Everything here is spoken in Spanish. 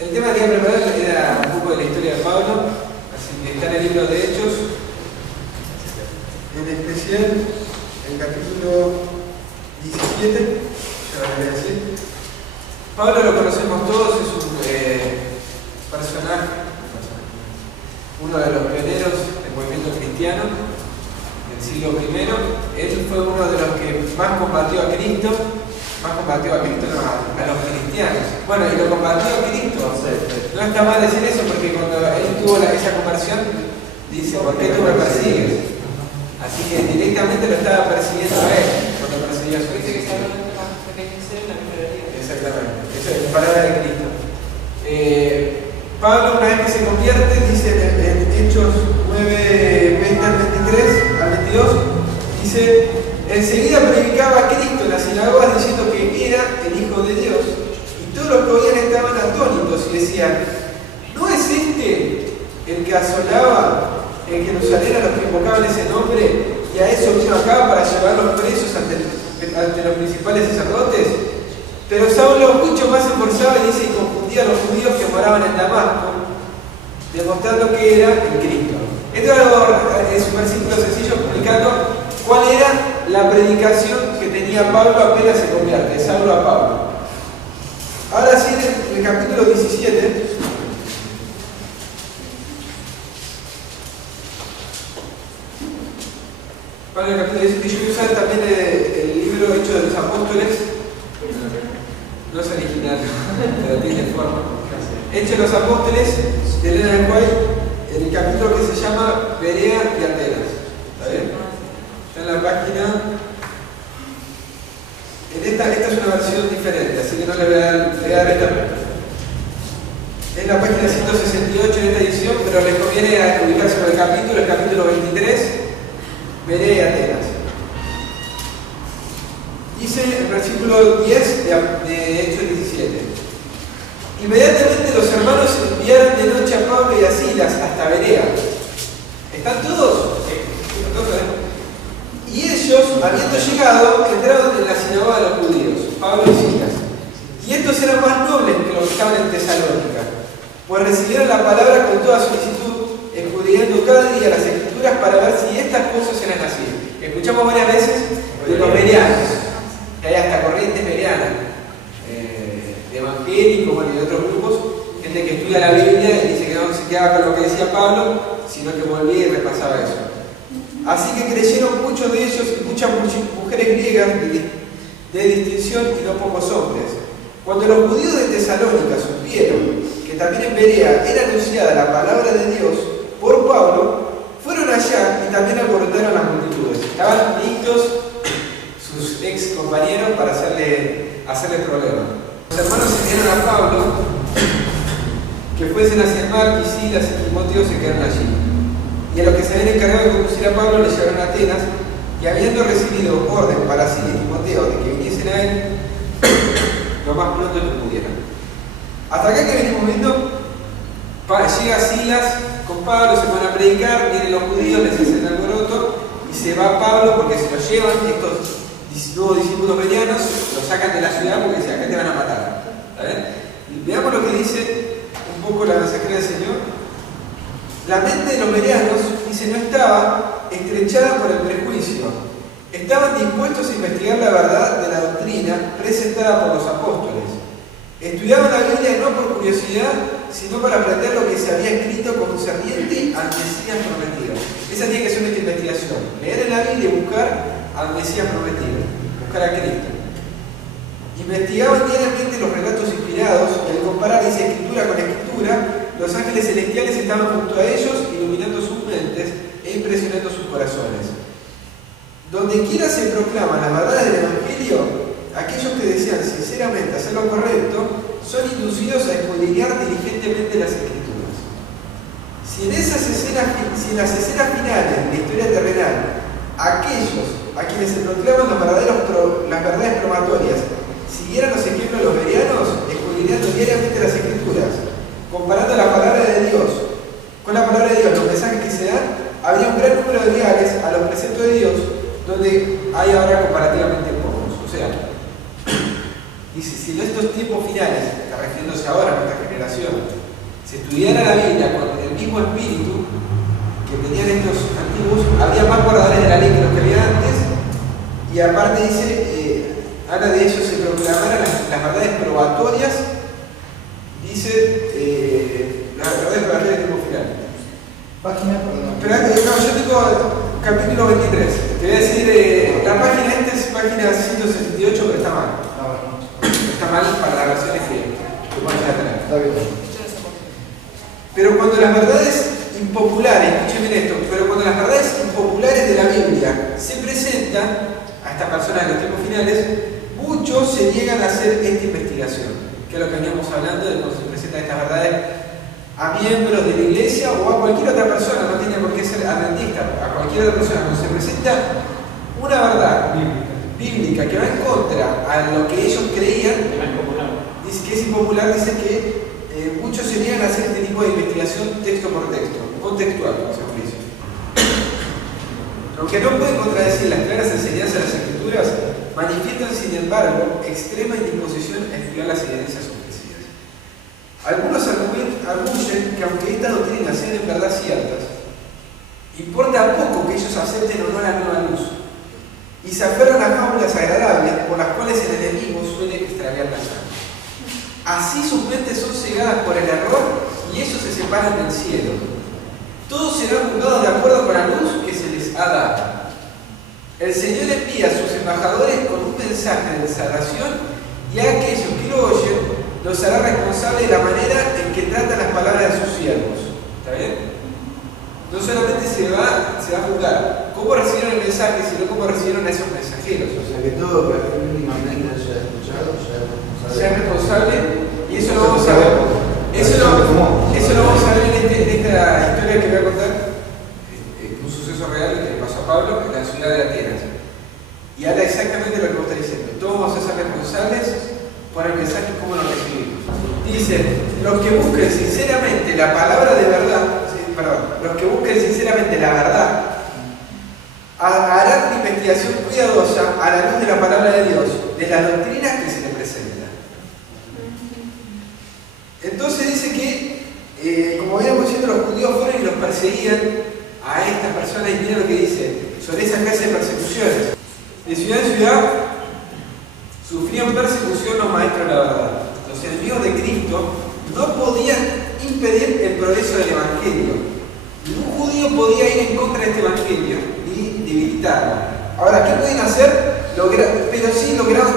El tema que había preparado era un poco de la historia de Pablo, así que está en el libro de Hechos, en especial el capítulo 17, ya lo voy a decir. Pablo lo conocemos todos, es un personaje, uno de los pioneros del movimiento cristiano del siglo I. Él fue uno de los que más combatió a Cristo. Más combatió a Cristo, no, a los cristianos. Bueno, y lo combatió a Cristo. No está mal decir eso porque cuando él tuvo esa conversión, dice, ¿por qué tú me persigues? Así que directamente lo estaba persiguiendo a él cuando persiguió a su Cristo. Exactamente, eso es la palabra de Cristo. Pablo, una vez que se convierte, dice en Hechos 9, 20 al 23 al 22, dice: enseguida predicaba a Cristo en las sinagogas diciendo que era el Hijo de Dios. Y todos los que oían estaban atónitos y decían: ¿no es este el que asolaba en Jerusalén a los que invocaban ese nombre? Y a eso vino acá para llevarlos presos ante los principales sacerdotes. Pero Saulo mucho más se esforzaba y dice, y confundía a los judíos que moraban en Damasco, demostrando que era el Cristo. Esto es un versículo sencillo explicando cuál era la predicación que tenía Pablo apenas se convierte, de Saulo a Pablo. Ahora sí, en el capítulo 17, Pablo en el capítulo 17, yo voy a usar también el libro Hechos de los Apóstoles, no es original, pero tiene forma. Hechos de los Apóstoles, de Elena de White, en el capítulo que se llama Berea y Atenas. ¿Está bien? Está en la página. Esta es una versión diferente, así que no le voy a dar esta. Es la página 168 en esta edición, pero les conviene ubicarse en el capítulo 23, Berea y Atenas. Dice el versículo 10 de Hechos 17. Inmediatamente los hermanos enviaron de noche a Pablo y a Silas hasta Berea. ¿Están todos? Sí. Y ellos, habiendo llegado, entraron en la sinagoga de los judíos, Pablo y Silas. Y estos eran más nobles que los que estaban en Tesalónica, pues recibieron la palabra con toda solicitud, escudriñando cada día las escrituras para ver si estas cosas eran así. Escuchamos varias veces de los bereanos, que hay hasta corrientes bereanas, de evangélicos, bueno, y de otros grupos, gente que estudia la Biblia y dice que no se quedaba con lo que decía Pablo, sino que volvía y repasaba eso. Así que creyeron muchos de ellos y muchas mujeres griegas de distinción y no pocos hombres. Cuando los judíos de Tesalónica supieron que también en Berea era anunciada la palabra de Dios por Pablo, fueron allá y también alborotaron las multitudes. Estaban listos sus ex compañeros para hacerle problemas. Los hermanos enviaron a Pablo que fuesen hacia el mar, y Silas y Timoteo se quedaron allí. Y a los que se habían encargado de conducir a Pablo le llevaron a Atenas, y habiendo recibido orden para Silas y Timoteo de que viniesen a él lo más pronto que pudieran. Hasta acá que venimos viendo, llega Silas con Pablo, se van a predicar, vienen los judíos, les hacen alboroto, y se va Pablo porque se lo llevan estos nuevos discípulos bereanos, lo sacan de la ciudad porque dicen, acá te van a matar. Veamos lo que dice un poco la masacre del Señor. La mente de los bereanos, dice, no estaba estrechada por el prejuicio. Estaban dispuestos a investigar la verdad de la doctrina presentada por los apóstoles. Estudiaban la Biblia no por curiosidad, sino para aprender lo que se había escrito concerniente al Mesías prometido. Esa tiene que ser nuestra investigación. Leer en la Biblia y buscar al Mesías prometido, buscar a Cristo. Investigaban diariamente los relatos inspirados y al comparar esa escritura con escritura, los ángeles celestiales estaban junto a ellos, iluminando sus mentes e impresionando sus corazones. Donde quiera se proclaman las verdades del Evangelio, aquellos que desean sinceramente hacer lo correcto son inducidos a escudriñar diligentemente las escrituras. Si en las escenas finales de la historia terrenal, aquellos a quienes se proclaman las verdades probatorias siguieran los ejemplos de los bereanos, escudriñando diariamente las escrituras, comparando la palabra de Dios con la palabra de Dios, los mensajes que se dan, habría un gran número de leales a los preceptos de Dios, donde hay ahora comparativamente pocos. O sea, dice, si en estos tiempos finales, refiriéndose ahora a nuestra generación, se estudiara la Biblia con el mismo espíritu que tenían estos antiguos, habría más guardadores de la ley que los que había antes, y aparte dice, habla de ellos, se proclamaran las verdades probatorias, dice, las verdades probatorias del tiempo final. Página, perdón. Pero no, yo tengo capítulo 23. Te voy a decir, la página esta es página 168, pero está mal. Está mal para la versión que pones atrás. Está bien. Pero cuando las verdades impopulares, escuchen esto, pero cuando las verdades impopulares de la Biblia se presentan a estas personas de los tiempos finales, muchos se niegan a hacer esta investigación, que es lo que veníamos hablando de cuando se presentan estas verdades a miembros de la iglesia o a cualquier otra persona, no tiene por qué ser adventista, a cualquier otra persona. Cuando se presenta una verdad bíblica que va en contra a lo que ellos creían, dice que es impopular, dice que muchos se niegan a hacer este tipo de investigación texto por texto, contextual, como se dice. Aunque no pueden contradecir las claras enseñanzas de las Escrituras, manifiestan sin embargo extrema indisposición a estudiar las evidencias ofrecidas. Algunos arguyen que aunque estas doctrinas sean en verdad ciertas, importa poco que ellos acepten o no la nueva luz, y se aferran a fábulas agradables por las cuales el enemigo suele extraviar la sangre. Así sus mentes son cegadas por el error y ellos se separan del cielo. Todos serán juzgados de acuerdo con la luz que se les ha dado. El Señor envía a sus embajadores con un mensaje de salvación y a aquellos que lo oyen los hará responsables de la manera en que tratan las palabras de sus siervos. ¿Está bien? No solamente se va a juzgar cómo recibieron el mensaje, sino cómo recibieron a esos mensajeros. O sea que todo que mínimamente haya escuchado sea responsable, y eso lo vamos a ver. Eso lo vamos a ver en esta historia que voy a contar, un suceso real que le pasó a Pablo en la ciudad de Atenas. Y habla exactamente lo que vos estás diciendo. Todos vamos a ser responsables por el mensaje y cómo lo recibimos. Dice, los que busquen sinceramente la palabra de verdad, los que busquen sinceramente la verdad, harán una investigación cuidadosa a la luz de la palabra de Dios, de las doctrinas que se les presentan. Entonces dice que, como veníamos diciendo, los judíos fueron y los perseguían a estas personas, y miren lo que dice sobre esa clase de persecuciones. De ciudad en ciudad sufrían persecución los maestros de la verdad. Los enemigos de Cristo no podían impedir el progreso del Evangelio. Ningún judío podía ir en contra de este Evangelio ni debilitarlo. Ahora, ¿qué pueden hacer? Pero sí lograban